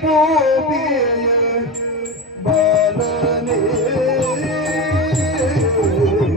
Thank you.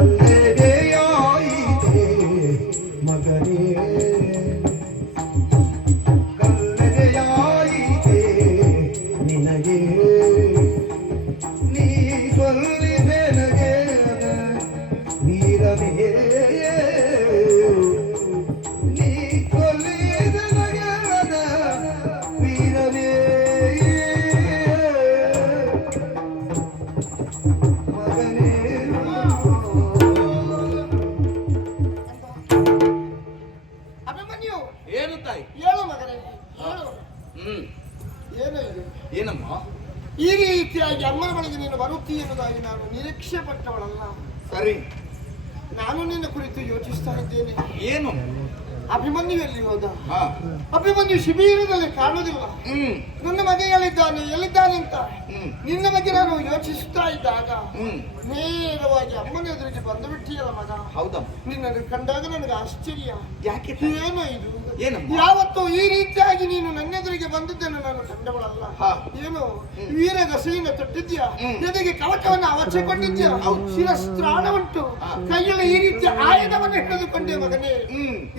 Hallelujah. ಏನು ತಾಯಿ? ಹೇಳು ಮಗನೇ. ಹೇಳು. ಹ್ಮ್. ಏನು ಇದು? ಏನಮ್ಮ? ಈ ರೀತಿಯಾಗಿ ಅಮ್ಮನ ಬಳಿಗೆ ನೀನು ಬರುತ್ತಿ ಎನ್ನುವುದಾಗಿ ನಾನು ನಿರೀಕ್ಷೆ ಪಟ್ಟವಳಲ್ಲ ಸರಿ. ನಾನು ನಿನ್ನ ಕುರಿತು ಯೋಚಿಸ್ತಾ ಇದ್ದೇನೆ. ಏನು? ಅಭಿಮನ್ಯು ಎಲ್ಲಿ ಹೋದ. ಹಾ. ಅಭಿಮನ್ಯು ಶಿಬಿರದಲ್ಲಿ ಕಾಣುವುದಿಲ್ಲ. ಹ್ಮ್. ನನ್ನ ಮಗ ಎಲ್ಲಿದ್ದಾನೆ? ಎಲ್ಲಿದ್ದಾನೆ ಅಂತ. ನಿನ್ನ ಬಗ್ಗೆ ನಾನು ಯೋಚಿಸುತ್ತಾ ಇದ್ದಾಗ ನೇರವಾಗಿ ಅಮ್ಮನ ಎದುರಿಗೆ ಬಂದು ಬಿಟ್ಟಿಯಲ್ಲ ಮಗ. ಹೌದಾ ನಿನ್ನನ್ನು ಕಂಡಾಗ ನನಗೆ ಆಶ್ಚರ್ಯ. ಯಾಕೆ ಏನೋ ಇದು? ಯಾವತ್ತು ಈ ರೀತಿಯಾಗಿ ನೀನು ಹಾ. ಏನು? ವೀರ ಗಸೆಯಿಂದ ತೊಟ್ಟಿದ್ಯಾ. ಜೊತೆಗೆ ಕವಚವನ್ನು ಅವಚ್ಚಿಕೊಂಡಿದ್ಯಾ ಹೌದು. ಶಿರಸ್ತ್ರಾಣ ಉಂಟು. ಕೈಯಲ್ಲಿ ಈ ರೀತಿಯ ಆಯುಧವನ್ನು ಹಿಡಿದುಕೊಂಡೆ ಮಗನೇ.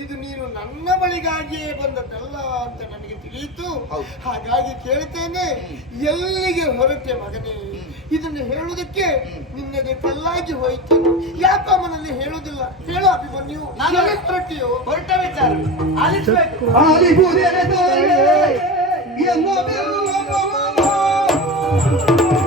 ಇದು ನೀನು ನನ್ನ ಬಳಿಗಾಗಿಯೇ ಬಂದದ್ದಲ್ಲ ಅಂತ ನನಗೆ ತಿಳಿಯಿತು. ಹೌದು. ಹಾಗಾಗಿ ಕೇಳ್ತೇನೆ ಎಲ್ಲಿಗೆ ಹೊರಟೆ ಮಗನೇ? ಇದನ್ನು ಹೇಳುವುದಕ್ಕೆ ನಿನ್ನಗೆ ಕಲ್ಲಾಗಿ ಹೋಯಿತು. ಯಾಕೋ ಮನಲ್ಲಿ ಹೇಳುವುದಿಲ್ಲ. ಹೇಳು ಅಭಿಮನ್ಯು. ಹೊರಟಿಯೋ ಹೊರಟ ವಿಚಾರ. Yeah, love you, love.